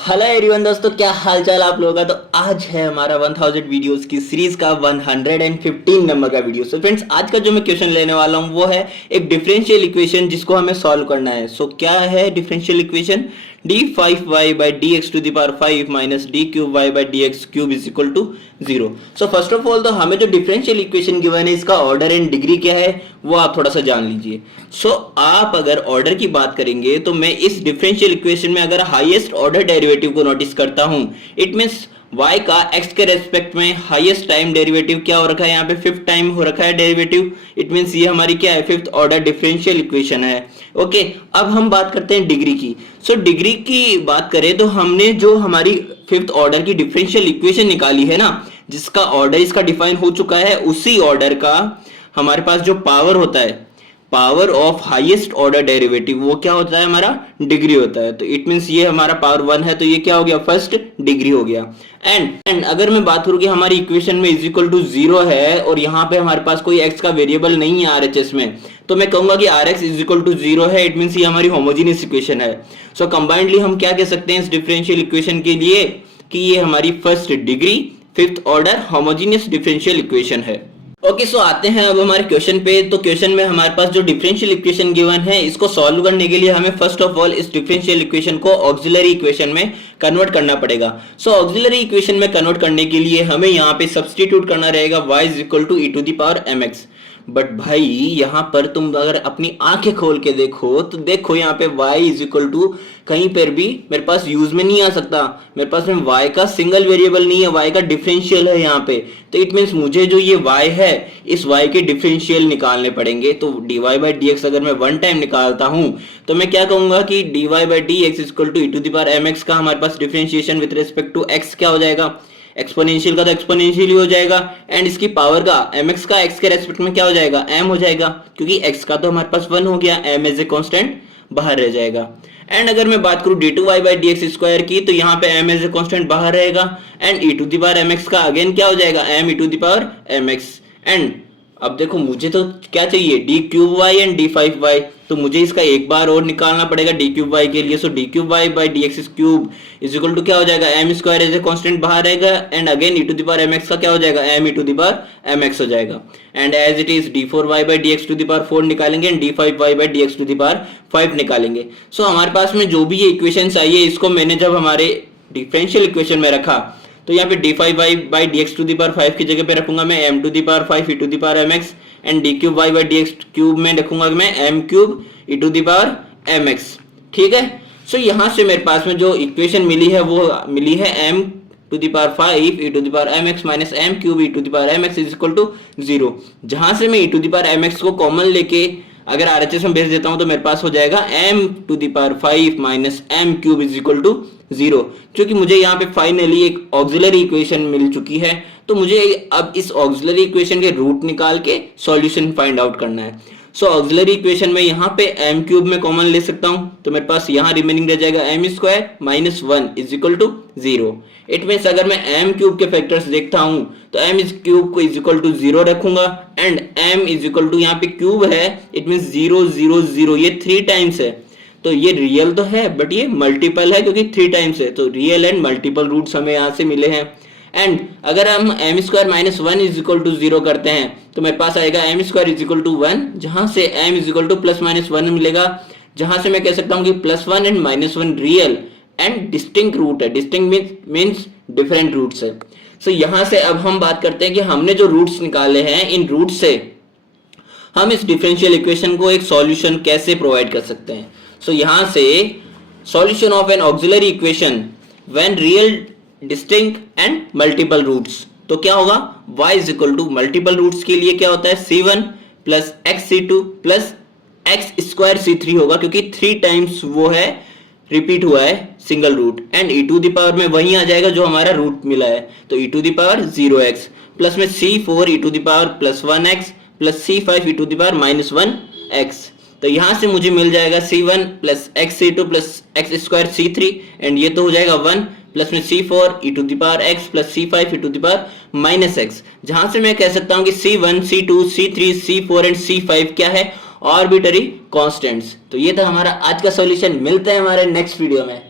Hello everyone दोस्तों, क्या हाल चाल आप लोगों का। तो आज है हमारा 1000 वीडियोस की सीरीज का 115 नंबर का वीडियो। सो फ्रेंड्स, आज का जो मैं क्वेश्चन लेने वाला हूं वो है एक डिफरेंशियल इक्वेशन जिसको हमें सॉल्व करना है। सो क्या है differential equation? d5y by dx to the power 5 minus d3y by dx cube is equal to 0। So first of all तो हमें जो डिफरेंशियल इक्वेशन गिवन है इसका ऑर्डर एंड डिग्री क्या है वो आप थोड़ा सा जान लीजिए। सो आप अगर ऑर्डर की बात करेंगे तो मैं इस डिफरेंशियल इक्वेशन में अगर हाईएस्ट ऑर्डर डेरिवेटिव को नोटिस करता हूं, इट मींस y का x के रेस्पेक्ट में हाईएस्ट टाइम डेरिवेटिव क्या हो रखा है, यहाँ पे फिफ्थ टाइम हो रखा है डेरिवेटिव। इट मींस ये हमारी क्या है, फिफ्थ ऑर्डर डिफरेंशियल इक्वेशन है। ओके, अब हम बात करते हैं डिग्री की। सो डिग्री की बात करें तो हमने जो हमारी फिफ्थ ऑर्डर की डिफरेंशियल इक्वेशन निकाली है ना, जिसका ऑर्डर इसका डिफाइन हो चुका है, उसी ऑर्डर का हमारे पास जो पावर होता है, power of highest order derivative, वो क्या होता है, हमारा डिग्री होता है। तो इट मींस ये हमारा पावर 1 है, तो ये क्या हो गया, फर्स्ट डिग्री हो गया। एंड अगर मैं बात करूं कि हमारी इक्वेशन में इज इक्वल टू 0 है और यहाँ पे हमारे पास कोई x का वेरिएबल नहीं है आरएचएस में, तो मैं कहूंगा कि Rx इज इक्वल टू 0 है। इट मींस ये हमारी होमोजेनियस इक्वेशन है। सो कंबाइंडली हम क्या कह सकते हैं इस डिफरेंशियल इक्वेशन के लिए कि ये हमारी first degree fifth order homogeneous differential equation है। ओके, सो आते हैं अब हमारे क्वेश्चन पे। तो क्वेश्चन में हमारे पास जो डिफरेंशियल इक्वेशन गिवन है, इसको सॉल्व करने के लिए हमें फर्स्ट ऑफ ऑल इस डिफरेंशियल इक्वेशन को ऑक्सिलरी इक्वेशन में कन्वर्ट करना पड़ेगा। सो ऑक्सिलरी इक्वेशन में कन्वर्ट करने के लिए हमें यहाँ पे सब्स्टिट्यूट करना रहेगा y is equal to e to the power mx। But भाई यहाँ पर तुम अगर अपनी आंखें खोल के देखो तो देखो यहाँ पे y इज इक्वल टू कहीं पर भी मेरे पास यूज में नहीं आ सकता। मेरे पास में y का सिंगल वेरिएबल नहीं है, y का डिफरेंशियल है यहाँ पे। तो इट मीन्स मुझे जो ये y है इस y के डिफरेंशियल निकालने पड़ेंगे। तो dy बाई dx अगर मैं वन टाइम निकालता हूं तो मैं क्या कहूंगा कि dy by dx equal to e to the power mx का हमारे पास differentiation with respect to x क्या हो जाएगा, एक्सपोनेंशियल का तो एक्सपोनेंशियल ही हो जाएगा, एंड इसकी पावर का mx का x के रेस्पेक्ट में क्या हो जाएगा, m हो जाएगा, क्योंकि x का तो हमारे पास 1 हो गया, m एज ए कांस्टेंट बाहर रह जाएगा। एंड अगर मैं बात करूं d2y बाई dx स्क्वायर की, तो यहाँ पे m एज ए कांस्टेंट बाहर रहेगा, and e to the power mx का अगेन क्या हो जाएगा, m e to the power mx। And अब देखो मुझे तो क्या चाहिए, D cube Y and D 5y, तो मुझे इसका एक बार और निकालना पड़ेगा डी क्यूब वाई के लिए। So d cube y by d x cube is equal to क्या हो जाएगा, m square as a constant बाहर रहेगा, and again e to the power m x का क्या हो जाएगा, m e to the power m x हो जाएगा। And as it is d 4y by d x to the power 4 निकालेंगे, and D 5y by d x to the power 5 निकालेंगे। सो हमारे पास में जो भी ये इक्वेशन आई है, इसको मैंने जब हमारे डिफरेंशियल इक्वेशन में रखा तो यहाँ पे d5y by dx to the power 5 की जगह पे रखूंगा मैं m to the power 5 e to the power mx, and d cube y by dx cube में रखूंगा मैं m cube e to the power mx। ठीक है, सो यहाँ से मेरे पास में जो इक्वेशन मिली है वो मिली है m to the power 5 e to the power mx minus m cube e to the power mx is equal to 0। जहां से मैं e to the power mx को कॉमन लेके अगर आरएचएस में भेज देता हूं तो मेरे पास हो जाएगा m to the power 5 minus m cube is equal to 0। क्योंकि मुझे यहाँ पे फाइनली एक ऑक्सिलरी इक्वेशन मिल चुकी है, तो मुझे अब इस ऑक्सिलरी इक्वेशन के रूट निकाल के सॉल्यूशन फाइंड आउट करना है। सो ऑक्सिलरी इक्वेशन में यहाँ पे m क्यूब में कॉमन ले सकता हूं, तो मेरे पास यहाँ रिमेनिंग रह जाएगा m square minus 1 is equal to 0। It means अगर मैं m क्यूब के फैक्टर्स देखता हूं तो m इज क्यूब को इज इक्वल टू 0 रखूंगा, and m is equal to यहाँ पे क्यूब है, इट मीन्स 0 0 0, ये 3 टाइम्स है। तो ये रियल तो है बट ये मल्टीपल है क्योंकि 3 टाइम्स है, तो रियल एंड मल्टीपल रूट्स हमें यहाँ से मिले हैं। एंड अगर हम m square minus 1 is equal to 0 करते हैं तो मेरे पास आएगा m square is equal to 1, जहां से m is equal to plus minus 1 मिलेगा, जहां से मैं कह सकता हूं कि plus 1 and minus 1 real and distinct root है। डिस्टिंक्ट मींस डिफरेंट रूट्स है। सो यहां से अब हम बात करते हैं कि हमने जो रूट्स निकाले हैं, इन रूट्स से हम इस डिफरेंशियल इक्वेशन को एक सॉल्यूशन कैसे प्रोवाइड कर सकते हैं। सो यहां से solution of an auxiliary equation when real distinct and multiple roots, तो क्या होगा, y is equal to multiple roots के लिए क्या होता है, c1 plus x c2 plus x square c3 होगा, क्योंकि 3 टाइम्स वो है रिपीट हुआ है single root, and e to the power में वही आ जाएगा जो हमारा रूट मिला है, तो e to the power 0x plus में c4 e to the power plus 1x plus c5 e to the power minus 1x। तो यहां से मुझे मिल जाएगा c1 plus x c2 plus x square c3, and ये तो हो जाएगा 1 प्लस में c4 e to the power x plus c5 e to the power minus x। जहां से मैं कह सकता हूं कि c1 c2 c3 c4 and c5 क्या है, आर्बिट्ररी कांस्टेंट्स। तो ये था हमारा आज का सॉल्यूशन। मिलते हैं हमारे नेक्स्ट वीडियो में।